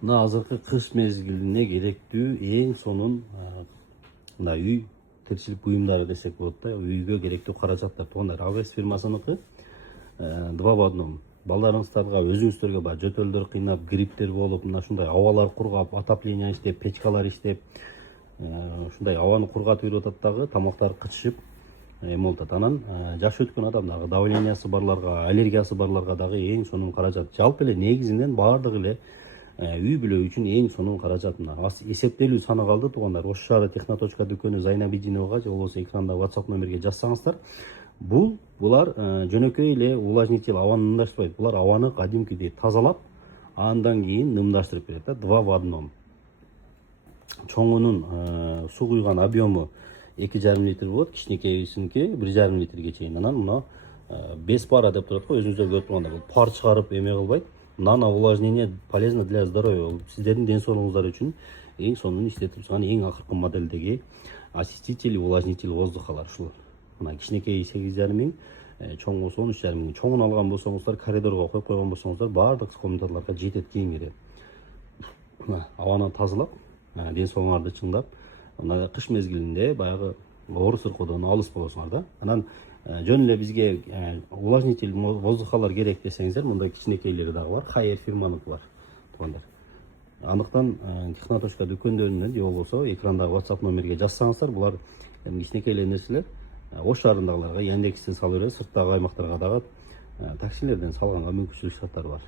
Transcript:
Мына азыркы кыш мезгилине керектүү эң сонун мына үй тиричилик буюмдары десек болот да. Үйгө керектүү каражаттар туугандар. Авес фирмасыныкы 2 в 1. Балдарыңыздарга, өзүңүздөргө баягы жөтөлдөр кыйнап, грипптер болуп, мына ушундай абалар кургап, отопление иштеп, печкалар иштеп, ушундай абаны кургатып жүрүп атат дагы, тамактар кычышып эме болуп атат. Анан жашы өткөн адамдарга, давлениясы барларга, аллергиясы барларга дагы эң сонун каражат. Жалпы эле негизинен баардыгы эле үй бүлө үчүн эң сонун каражат. Мына эсептелүү саны калды туугандар. Ош шаары Техноточка дүкөнү Зайнабидиновага же болбосо экранда WhatsApp номерге жазсаңыздар, булар жөнөкөй эле увлажнитель абаны нымдаштырбайт. Булар абаны кадимкидей тазалап, андан кийин нымдаштырып берет да, 2 в 1. Чоңунун суу куйган объему 2,5 литр болот, кичинекейсиники 1,5 литрге чейин. Анан мына 5 пара деп турат го, өзүңүздөр көрүп тургандай, бул пар чыгарып эме кылбайт. Нано увлажнение полезно для здоровья. Сиздердин ден соолугуңуздар үчүн эң сонун иштетип чыган эң акыркы модельдеги очиститель и увлажнитель воздухалар ушул. Мына кичинекей 8,5 миң, чоңусу 13,5 миң. Чоңун алган болсоңуздар, коридорго коюп койгон болсоңуздар, баардык комнаталарга жетет кийингире. Абаны тазалап, ден соолуңарды чыңдап, мына кыш мезгилинде баягы оор сыркоодон алыс болосуңар да. Анан жөн эле бизге увлажнитель воздухалар керек десеңиздер, мындай кичинекейлери дагы бар. Хайер фирманыкылар туугандар. Андыктан Техноточка дүкөндөрүнөн же болбосо экрандагы WhatsApp номерге жазсаңыздар, булар кичинекей эле нерселер. Ош шаарындагыларга Яндекстен салып берет, сырттагы аймактарга дагы таксилерден салганга мүмкүнчүлүк шарттары бар.